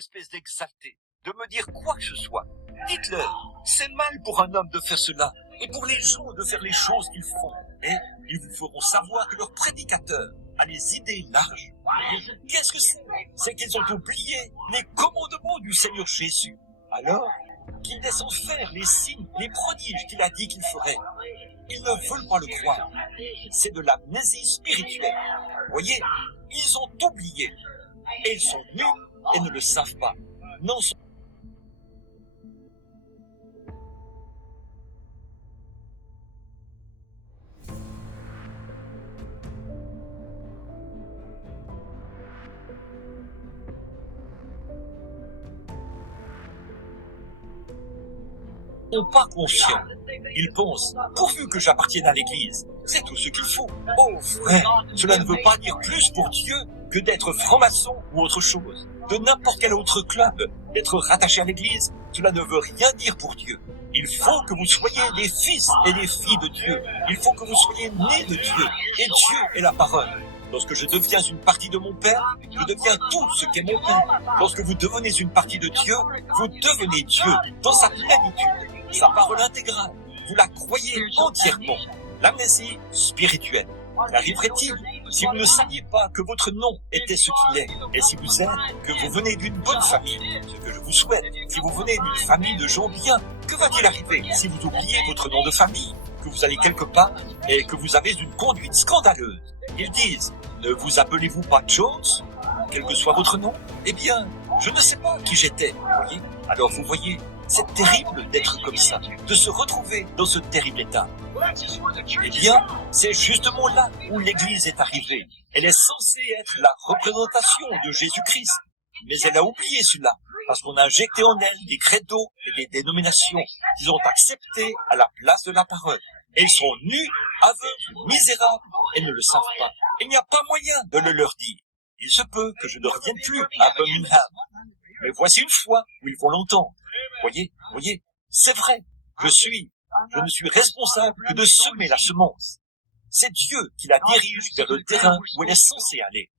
espèce d'exalté, de me dire quoi que ce soit. Dites-leur, c'est mal pour un homme de faire cela, et pour les gens de faire les choses qu'ils font. Et ils vous feront savoir que leur prédicateur a les idées larges. Qu'est-ce que c'est? C'est qu'ils ont oublié les commandements du Seigneur Jésus. Alors, qu'ils descendent faire les signes, les prodiges qu'il a dit qu'il ferait. Ils ne veulent pas le croire. C'est de l'amnésie spirituelle. Voyez, ils ont oublié. Et ils sont nuls et ne le savent pas. Non, sont pas conscients. Ils pensent, pourvu que j'appartienne à l'Église, c'est tout ce qu'il faut. Oh frère, cela ne veut pas dire plus pour Dieu que d'être franc-maçon ou autre chose. De n'importe quel autre club, d'être rattaché à l'Église, cela ne veut rien dire pour Dieu. Il faut que vous soyez des fils et des filles de Dieu. Il faut que vous soyez nés de Dieu. Et Dieu est la parole. Lorsque je deviens une partie de mon Père, je deviens tout ce qu'est mon Père. Lorsque vous devenez une partie de Dieu, vous devenez Dieu dans sa plénitude. Sa parole intégrale, vous la croyez entièrement. L'amnésie spirituelle. Qu'arriverait-il si vous ne saviez pas que votre nom était ce qu'il est, et si vous êtes, que vous venez d'une bonne famille, ce que je vous souhaite, si vous venez d'une famille de gens bien, que va-t-il arriver si vous oubliez votre nom de famille, que vous allez quelque part et que vous avez une conduite scandaleuse? Ils disent, ne vous appelez-vous pas Jones, quel que soit votre nom? Eh bien, je ne sais pas qui j'étais, voyez. Alors vous voyez, c'est terrible d'être comme ça, de se retrouver dans ce terrible état. Eh bien, c'est justement là où l'Église est arrivée. Elle est censée être la représentation de Jésus-Christ. Mais elle a oublié cela, parce qu'on a injecté en elle des credos et des dénominations qu'ils ont acceptées à la place de la parole. Et ils sont nus, aveugles, misérables, et ne le savent pas. Il n'y a pas moyen de le leur dire. Il se peut que je ne revienne plus à Birmingham. Mais voici une fois où ils vont l'entendre. Voyez, c'est vrai, je ne suis responsable que de semer la semence. C'est Dieu qui la dirige vers le terrain où elle est censée aller.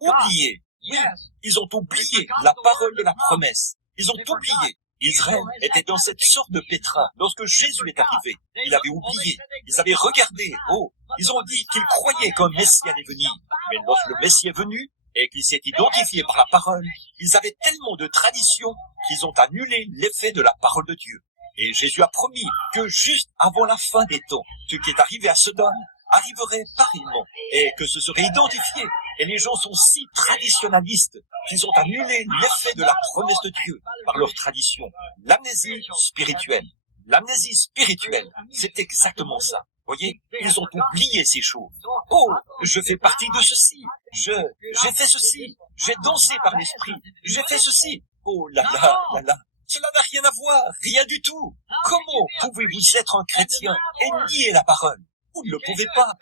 Oubliez, oui, ils ont oublié la parole de la promesse. Ils ont oublié. Israël était dans cette sorte de pétrin lorsque Jésus est arrivé. Il avait oublié. Ils avaient regardé. Oh, ils ont dit qu'ils croyaient qu'un Messie allait venir. Mais lorsque le Messie est venu, et qu'il s'est identifié par la parole, ils avaient tellement de traditions qu'ils ont annulé l'effet de la parole de Dieu. Et Jésus a promis que juste avant la fin des temps, ce qui est arrivé à Sodome arriverait pareillement, et que ce serait identifié. Et les gens sont si traditionnalistes qu'ils ont annulé l'effet de la promesse de Dieu par leur tradition. L'amnésie spirituelle. L'amnésie spirituelle, c'est exactement ça. Voyez, ils ont oublié ces choses. Oh, je fais partie de ceci. J'ai fait ceci. J'ai dansé par l'esprit. J'ai fait ceci. Oh là là. Cela n'a rien à voir, rien du tout. Comment pouvez-vous être un chrétien et nier la parole? Vous ne le pouvez pas.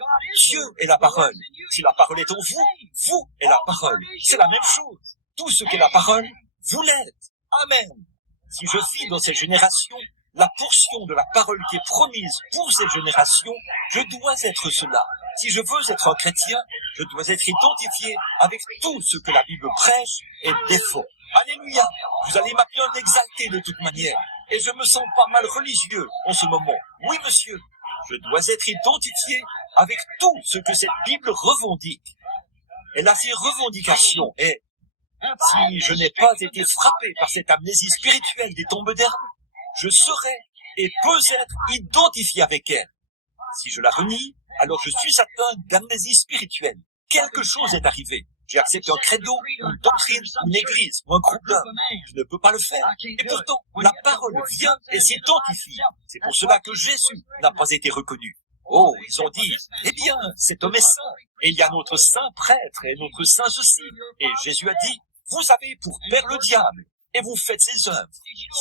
Dieu est la parole. Si la parole est en vous, vous êtes la parole. C'est la même chose. Tout ce qu'est la parole, vous l'êtes. Amen. Si je vis dans cette génération, la portion de la parole qui est promise pour cette génération, je dois être cela. Si je veux être un chrétien, je dois être identifié avec tout ce que la Bible prêche et défend. Alléluia. Vous allez m'appeler un exalté de toute manière. Et je me sens pas mal religieux en ce moment. Oui, monsieur. Je dois être identifié avec tout ce que cette Bible revendique. Elle a ses revendications et si je n'ai pas été frappé par cette amnésie spirituelle des tombes d'herbe, je serai et peux être identifié avec elle. Si je la renie, alors je suis atteint d'amnésie spirituelle. Quelque chose est arrivé. J'ai accepté un credo, une doctrine, une église ou un groupe d'hommes. Je ne peux pas le faire. Et pourtant, la parole vient et s'identifie. C'est pour cela que Jésus n'a pas été reconnu. Oh, ils ont dit, eh bien, cet homme est saint. Et il y a notre saint prêtre et notre saint ceci. Et Jésus a dit, vous avez pour père le diable et vous faites ses œuvres.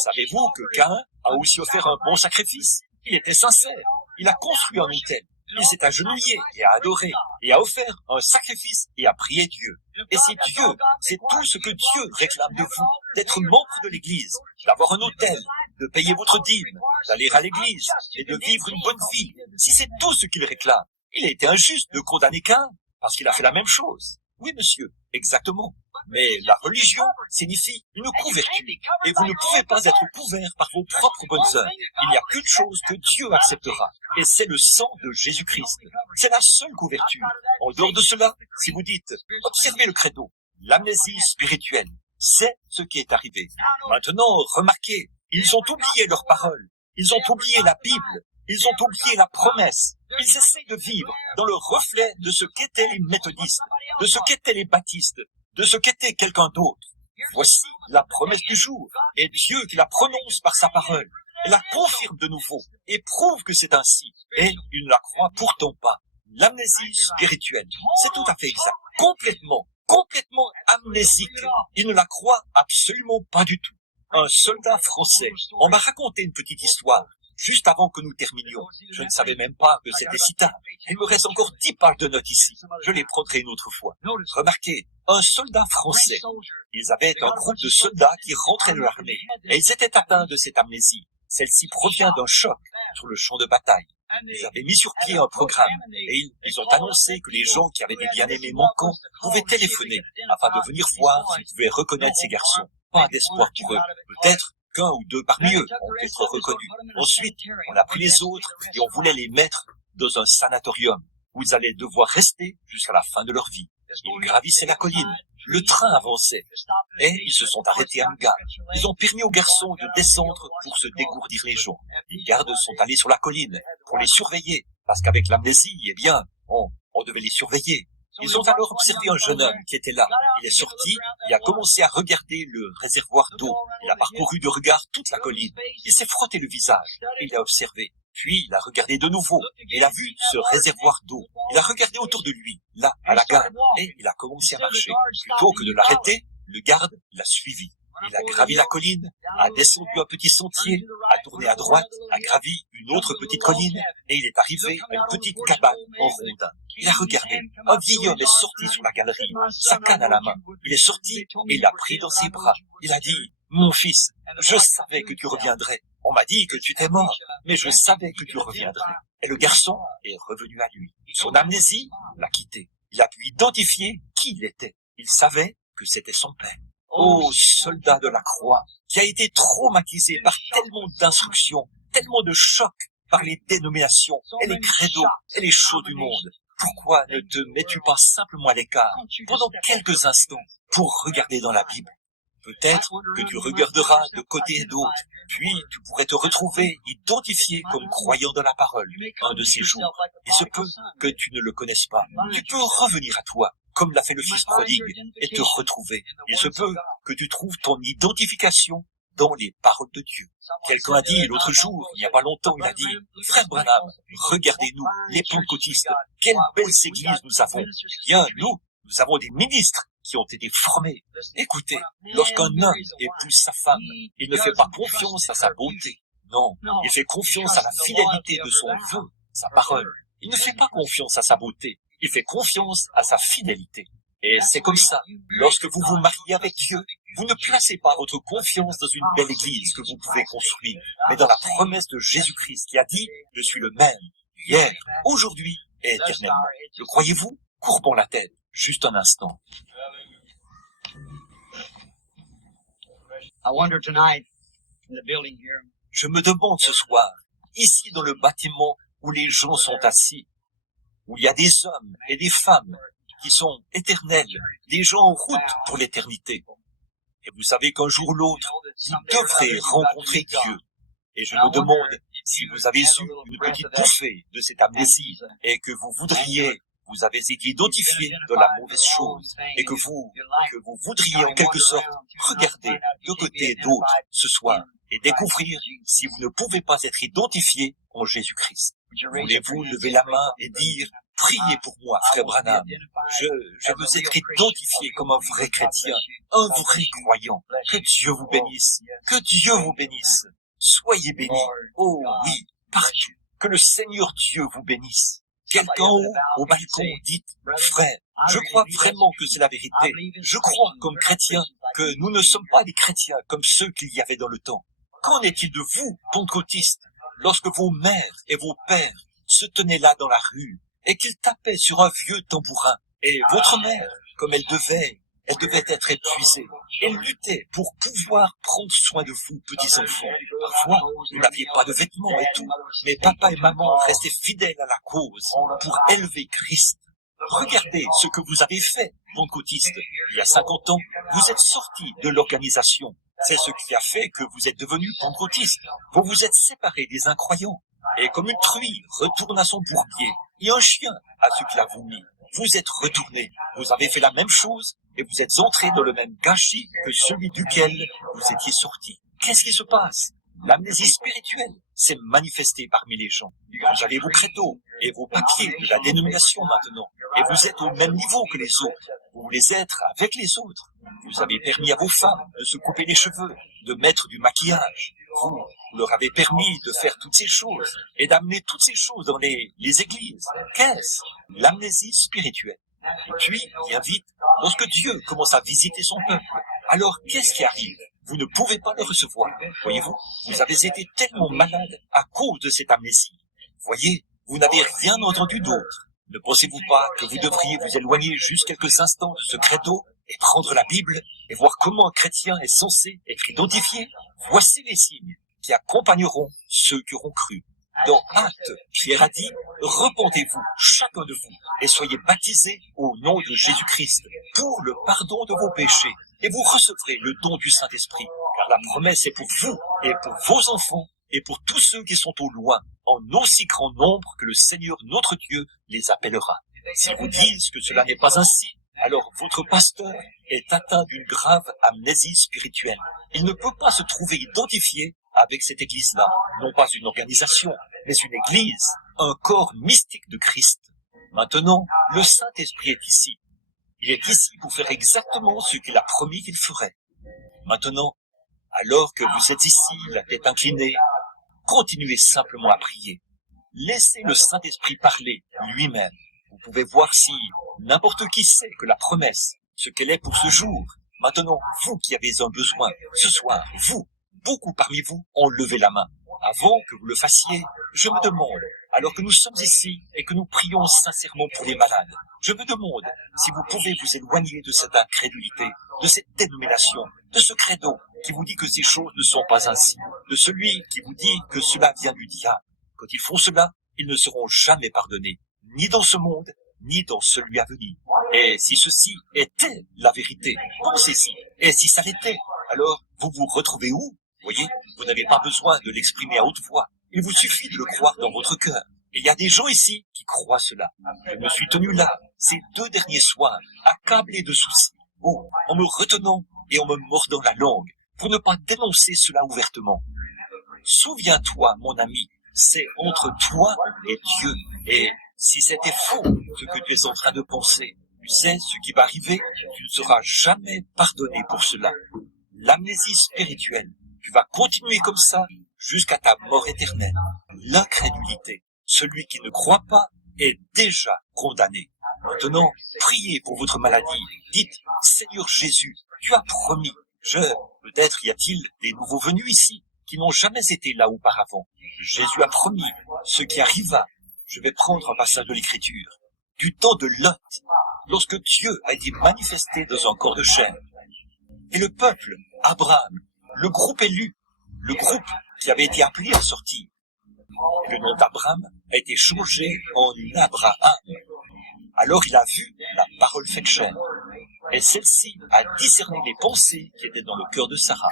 Savez-vous que Caïn a aussi offert un bon sacrifice? Il était sincère. Il a construit un autel. Il s'est agenouillé et a adoré, et a offert un sacrifice et a prié Dieu. Et c'est Dieu, c'est tout ce que Dieu réclame de vous, d'être membre de l'Église, d'avoir un autel, de payer votre dîme, d'aller à l'Église et de vivre une bonne vie. Si c'est tout ce qu'il réclame, il a été injuste de condamner Caïn, parce qu'il a fait la même chose. Oui, monsieur, exactement. Mais la religion signifie une couverture. Et vous ne pouvez pas être couvert par vos propres bonnes œuvres. Il n'y a qu'une chose que Dieu acceptera. Et c'est le sang de Jésus-Christ. C'est la seule couverture. En dehors de cela, si vous dites, observez le credo, l'amnésie spirituelle, c'est ce qui est arrivé. Maintenant, remarquez, ils ont oublié leurs paroles. Ils ont oublié la Bible. Ils ont oublié la promesse. Ils essaient de vivre dans le reflet de ce qu'étaient les méthodistes, de ce qu'étaient les baptistes, de ce qu'était quelqu'un d'autre. Voici la promesse du jour, et Dieu qui la prononce par sa parole, et la confirme de nouveau, et prouve que c'est ainsi, et il ne la croit pourtant pas. L'amnésie spirituelle, c'est tout à fait exact, complètement amnésique. Il ne la croit absolument pas du tout. Un soldat français, on m'a raconté une petite histoire, juste avant que nous terminions. Je ne savais même pas que c'était si tard. Il me reste encore 10 pages de notes ici. Je les prendrai une autre fois. Remarquez, un soldat français. Ils avaient un groupe de soldats qui rentraient de l'armée. Et ils étaient atteints de cette amnésie. Celle-ci provient d'un choc sur le champ de bataille. Ils avaient mis sur pied un programme et ils ont annoncé que les gens qui avaient des bien-aimés manquants pouvaient téléphoner afin de venir voir s'ils pouvaient reconnaître ces garçons. Pas d'espoir pour eux. Peut-être qu'un ou deux parmi eux ont pu être reconnus. Ensuite, on a pris les autres et on voulait les mettre dans un sanatorium où ils allaient devoir rester jusqu'à la fin de leur vie. Ils gravissaient la colline. Le train avançait. Et ils se sont arrêtés à une gare. Ils ont permis aux garçons de descendre pour se dégourdir les jambes. Les gardes sont allés sur la colline pour les surveiller. Parce qu'avec l'amnésie, eh bien, on devait les surveiller. Ils ont alors observé un jeune homme qui était là. Il est sorti et a commencé à regarder le réservoir d'eau. Il a parcouru de regard toute la colline. Il s'est frotté le visage et il a observé. Puis il a regardé de nouveau et il a vu ce réservoir d'eau. Il a regardé autour de lui, là, à la gare, et il a commencé à marcher. Plutôt que de l'arrêter, le garde l'a suivi. Il a gravi la colline, a descendu un petit sentier, a tourné à droite, a gravi une autre petite colline, et il est arrivé à une petite cabane en rondin. Il a regardé. Un vieil homme est sorti sur la galerie, sa canne à la main. Il est sorti et il l'a pris dans ses bras. Il a dit, « Mon fils, je savais que tu reviendrais. On m'a dit que tu étais mort, mais je savais que tu reviendrais. » Et le garçon est revenu à lui. Son amnésie l'a quitté. Il a pu identifier qui il était. Il savait que c'était son père. Ô soldat de la croix, qui a été traumatisé par tellement d'instructions, tellement de chocs par les dénominations et les credos et les shows du monde. Pourquoi ne te mets-tu pas simplement à l'écart pendant quelques instants pour regarder dans la Bible? Peut-être que tu regarderas de côté et d'autre, puis tu pourrais te retrouver identifié comme croyant dans la parole un de ces jours. Il se peut que tu ne le connaisses pas. Tu peux revenir à toi, comme l'a fait le fils prodigue, et te retrouver. Il se peut que tu trouves ton identification dans les paroles de Dieu. Quelqu'un a dit l'autre jour, il n'y a pas longtemps, il a dit, « Frère Branham, regardez-nous, les pentecôtistes, quelles belles églises nous avons. Eh bien, nous avons des ministres qui ont été formés. Écoutez, lorsqu'un homme épouse sa femme, il ne fait pas confiance à sa beauté. Non, il fait confiance à la fidélité de son vœu, sa parole. Il ne fait pas confiance à sa beauté, il fait confiance à sa fidélité. Et c'est comme ça, lorsque vous vous mariez avec Dieu, vous ne placez pas votre confiance dans une belle église que vous pouvez construire, mais dans la promesse de Jésus-Christ qui a dit, « Je suis le même, hier, aujourd'hui et éternellement. » Le croyez-vous? Courbons la tête, juste un instant. Je me demande ce soir, ici dans le bâtiment où les gens sont assis, où il y a des hommes et des femmes qui sont éternels, des gens en route pour l'éternité. Et vous savez qu'un jour ou l'autre, vous devrez rencontrer Dieu. Et je me demande si vous avez eu une petite bouffée de cette amnésie et que vous avez été identifié de la mauvaise chose et que vous voudriez en quelque sorte regarder de côté et d'autre ce soir et découvrir si vous ne pouvez pas être identifié en Jésus-Christ. Voulez-vous lever la main et dire, priez pour moi, frère Branham. Je veux être identifié comme un vrai chrétien, un vrai croyant. Que Dieu vous bénisse. Que Dieu vous bénisse. Soyez bénis. Oh oui, partout. Que le Seigneur Dieu vous bénisse. Quelqu'un au balcon dit, frère, je crois vraiment que c'est la vérité. Je crois comme chrétien que nous ne sommes pas des chrétiens comme ceux qu'il y avait dans le temps. Qu'en est-il de vous, pentecôtistes, lorsque vos mères et vos pères se tenaient là dans la rue et qu'ils tapaient sur un vieux tambourin et votre mère, comme elle devait Elle devait être épuisée. Elle luttait pour pouvoir prendre soin de vous, petits enfants. Parfois, vous n'aviez pas de vêtements et tout, mais papa et maman restaient fidèles à la cause pour élever Christ. Regardez ce que vous avez fait, pentecôtistes. Il y a 50 ans, vous êtes sortis de l'organisation. C'est ce qui a fait que vous êtes devenus pentecôtistes. Vous vous êtes séparés des incroyants. Et comme une truie retourne à son bourbier, et un chien à ce qu'il a vomi, vous êtes retournés. Vous avez fait la même chose, et vous êtes entrés dans le même gâchis que celui duquel vous étiez sortis. Qu'est-ce qui se passe? L'amnésie spirituelle s'est manifestée parmi les gens. Vous avez vos créneaux et vos papiers de la dénomination maintenant, et vous êtes au même niveau que les autres. Vous voulez être avec les autres. Vous avez permis à vos femmes de se couper les cheveux, de mettre du maquillage. Vous leur avez permis de faire toutes ces choses et d'amener toutes ces choses dans les églises. Qu'est-ce? L'amnésie spirituelle. Et puis, bien vite, lorsque Dieu commence à visiter son peuple, alors qu'est-ce qui arrive? Vous ne pouvez pas le recevoir. Voyez-vous, vous avez été tellement malade à cause de cette amnésie. Voyez, vous n'avez rien entendu d'autre. Ne pensez-vous pas que vous devriez vous éloigner juste quelques instants de ce credo et prendre la Bible et voir comment un chrétien est censé être identifié? Voici les signes qui accompagneront ceux qui auront cru. Dans Actes, Pierre a dit, « Repentez-vous, chacun de vous, et soyez baptisés au nom de Jésus-Christ pour le pardon de vos péchés, et vous recevrez le don du Saint-Esprit, car la promesse est pour vous et pour vos enfants et pour tous ceux qui sont au loin, en aussi grand nombre que le Seigneur notre Dieu les appellera. » S'ils vous disent que cela n'est pas ainsi, alors votre pasteur est atteint d'une grave amnésie spirituelle. Il ne peut pas se trouver identifié avec cette église-là, non pas une organisation, mais une église, un corps mystique de Christ. Maintenant, le Saint-Esprit est ici. Il est ici pour faire exactement ce qu'il a promis qu'il ferait. Maintenant, alors que vous êtes ici, la tête inclinée, continuez simplement à prier. Laissez le Saint-Esprit parler lui-même. Vous pouvez voir si n'importe qui sait que la promesse, ce qu'elle est pour ce jour. Maintenant, vous qui avez un besoin, ce soir, vous, beaucoup parmi vous ont levé la main. Avant que vous le fassiez, je me demande, alors que nous sommes ici et que nous prions sincèrement pour les malades, je me demande si vous pouvez vous éloigner de cette incrédulité, de cette dénomination, de ce credo qui vous dit que ces choses ne sont pas ainsi, de celui qui vous dit que cela vient du diable. Quand ils font cela, ils ne seront jamais pardonnés, ni dans ce monde, ni dans celui à venir. Et si ceci était la vérité, pensez-y. Et si ça l'était, alors vous vous retrouvez où? Voyez, vous n'avez pas besoin de l'exprimer à haute voix. Il vous suffit de le croire dans votre cœur. Et il y a des gens ici qui croient cela. Je me suis tenu là, ces 2 derniers soirs, accablé de soucis. Oh, en me retenant et en me mordant la langue, pour ne pas dénoncer cela ouvertement. Souviens-toi, mon ami, c'est entre toi et Dieu. Et si c'était faux, ce que tu es en train de penser, tu sais ce qui va arriver, tu ne seras jamais pardonné pour cela. L'amnésie spirituelle, tu vas continuer comme ça jusqu'à ta mort éternelle. L'incrédulité, celui qui ne croit pas est déjà condamné. Maintenant, priez pour votre maladie. Dites, Seigneur Jésus, tu as promis. Peut-être y a-t-il des nouveaux venus ici qui n'ont jamais été là auparavant. Jésus a promis ce qui arriva. Je vais prendre un passage de l'Écriture. Du temps de Lot, lorsque Dieu a été manifesté dans un corps de chair. Et le peuple, Abraham, le groupe élu, le groupe qui avait été appelé à sortir. Et le nom d'Abraham a été changé en Abraham. Alors il a vu la parole faite chair. Et celle-ci a discerné les pensées qui étaient dans le cœur de Sarah.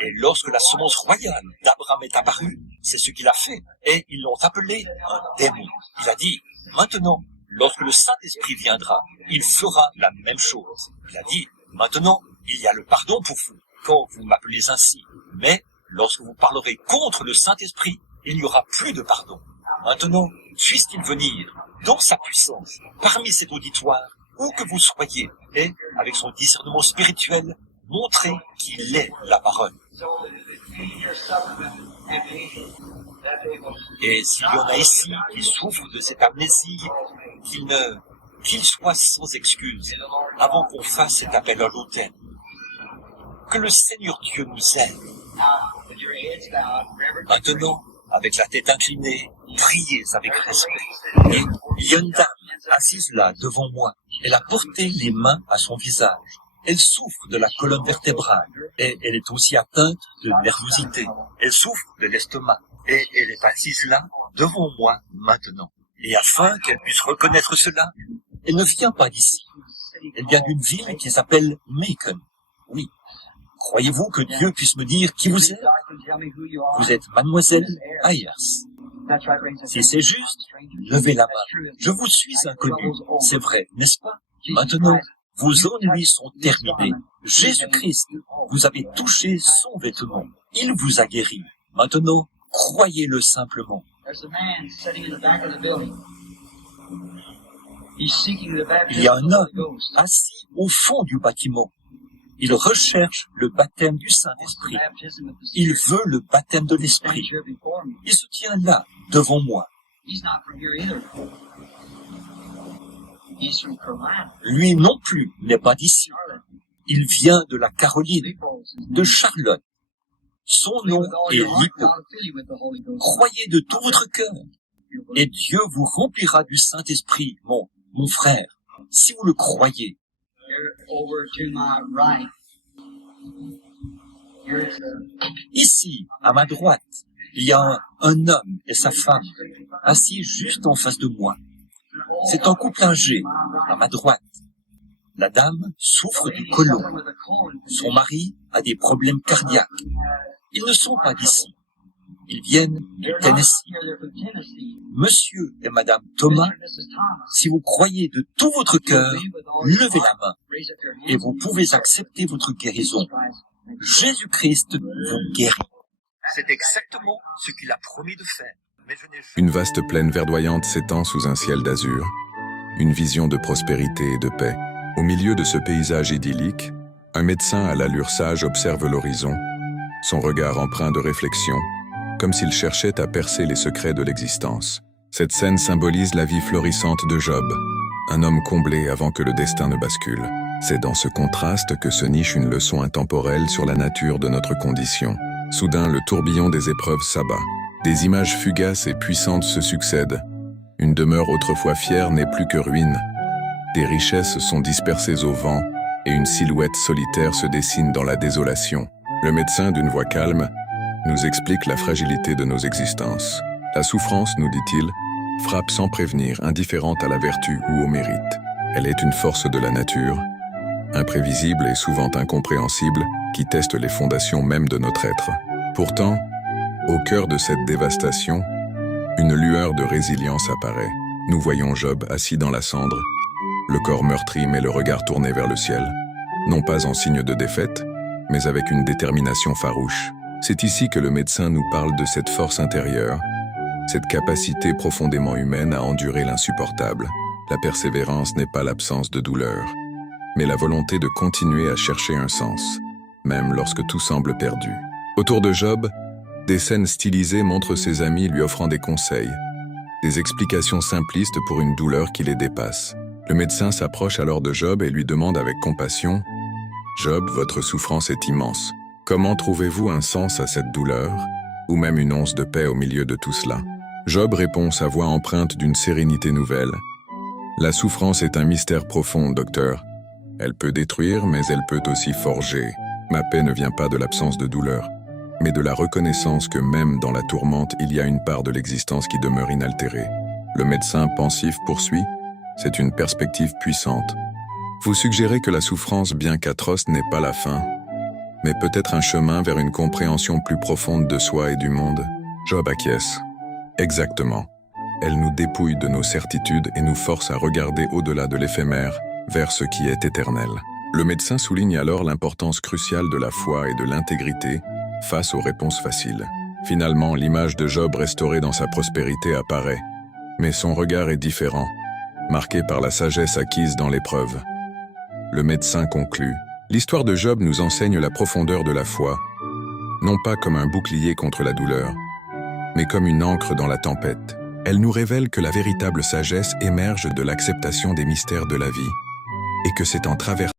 Et lorsque la semence royale d'Abraham est apparue, c'est ce qu'il a fait. Et ils l'ont appelé un démon. Il a dit, maintenant, lorsque le Saint-Esprit viendra, il fera la même chose. Il a dit, maintenant, il y a le pardon pour vous, quand vous m'appelez ainsi. Mais, lorsque vous parlerez contre le Saint-Esprit, il n'y aura plus de pardon. Maintenant, puisse-t-il venir, dans sa puissance, parmi cet auditoire, où que vous soyez, et, avec son discernement spirituel, montrer qu'il est la parole. Et s'il y en a ici qui souffrent de cette amnésie, qu'ils soient sans excuse, avant qu'on fasse cet appel à l'autel. Que le Seigneur Dieu nous aide. Maintenant, avec la tête inclinée, priez avec respect. Et il y a une dame assise là devant moi. Elle a porté les mains à son visage. Elle souffre de la colonne vertébrale et elle est aussi atteinte de nervosité. Elle souffre de l'estomac et elle est assise là, devant moi, maintenant. Et afin qu'elle puisse reconnaître cela, elle ne vient pas d'ici. Elle vient d'une ville qui s'appelle Macon. Oui. Croyez-vous que Dieu puisse me dire qui vous êtes? Vous êtes mademoiselle Ayers. Si c'est juste, levez la main. Je vous suis inconnu. C'est vrai, n'est-ce pas? Maintenant, vos ennuis sont terminés. Jésus-Christ, vous avez touché son vêtement. Il vous a guéri. Maintenant, croyez-le simplement. Il y a un homme assis au fond du bâtiment. Il recherche le baptême du Saint-Esprit. Il veut le baptême de l'Esprit. Il se tient là, devant moi. Lui non plus n'est pas d'ici. Il vient de la Caroline, de Charlotte. Son nom est Lippo. Croyez de tout votre cœur, et Dieu vous remplira du Saint-Esprit, mon frère, si vous le croyez. Ici, à ma droite, il y a un homme et sa femme, assis juste en face de moi. C'est un couple âgé, à ma droite. La dame souffre du côlon. Son mari a des problèmes cardiaques. Ils ne sont pas d'ici. Ils viennent du Tennessee. Monsieur et Madame Thomas, si vous croyez de tout votre cœur, levez la main et vous pouvez accepter votre guérison. Jésus-Christ vous guérit. C'est exactement ce qu'il a promis de faire. Une vaste plaine verdoyante s'étend sous un ciel d'azur. Une vision de prospérité et de paix. Au milieu de ce paysage idyllique, un médecin à l'allure sage observe l'horizon, son regard empreint de réflexion, comme s'il cherchait à percer les secrets de l'existence. Cette scène symbolise la vie florissante de Job, un homme comblé avant que le destin ne bascule. C'est dans ce contraste que se niche une leçon intemporelle sur la nature de notre condition. Soudain, le tourbillon des épreuves s'abat. Des images fugaces et puissantes se succèdent. Une demeure autrefois fière n'est plus que ruine. Des richesses sont dispersées au vent et une silhouette solitaire se dessine dans la désolation. Le médecin, d'une voix calme, nous explique la fragilité de nos existences. La souffrance, nous dit-il, frappe sans prévenir, indifférente à la vertu ou au mérite. Elle est une force de la nature, imprévisible et souvent incompréhensible, qui teste les fondations même de notre être. Pourtant, au cœur de cette dévastation, une lueur de résilience apparaît. Nous voyons Job assis dans la cendre, le corps meurtri mais le regard tourné vers le ciel, non pas en signe de défaite, mais avec une détermination farouche. C'est ici que le médecin nous parle de cette force intérieure, cette capacité profondément humaine à endurer l'insupportable. La persévérance n'est pas l'absence de douleur, mais la volonté de continuer à chercher un sens, même lorsque tout semble perdu. Autour de Job, des scènes stylisées montrent ses amis lui offrant des conseils, des explications simplistes pour une douleur qui les dépasse. Le médecin s'approche alors de Job et lui demande avec compassion « Job, votre souffrance est immense. Comment trouvez-vous un sens à cette douleur, ou même une once de paix au milieu de tout cela ?» Job répond, sa voix empreinte d'une sérénité nouvelle. « La souffrance est un mystère profond, docteur. Elle peut détruire, mais elle peut aussi forger. Ma paix ne vient pas de l'absence de douleur, mais de la reconnaissance que même dans la tourmente, il y a une part de l'existence qui demeure inaltérée. » Le médecin pensif poursuit, « C'est une perspective puissante. Vous suggérez que la souffrance, bien qu'atroce, n'est pas la fin, mais peut-être un chemin vers une compréhension plus profonde de soi et du monde. » Job acquiesce. Exactement. Elle nous dépouille de nos certitudes et nous force à regarder au-delà de l'éphémère, vers ce qui est éternel. Le médecin souligne alors l'importance cruciale de la foi et de l'intégrité face aux réponses faciles. Finalement, l'image de Job restaurée dans sa prospérité apparaît, mais son regard est différent, marqué par la sagesse acquise dans l'épreuve. Le médecin conclut, « L'histoire de Job nous enseigne la profondeur de la foi, non pas comme un bouclier contre la douleur, mais comme une ancre dans la tempête. Elle nous révèle que la véritable sagesse émerge de l'acceptation des mystères de la vie, et que c'est en traversant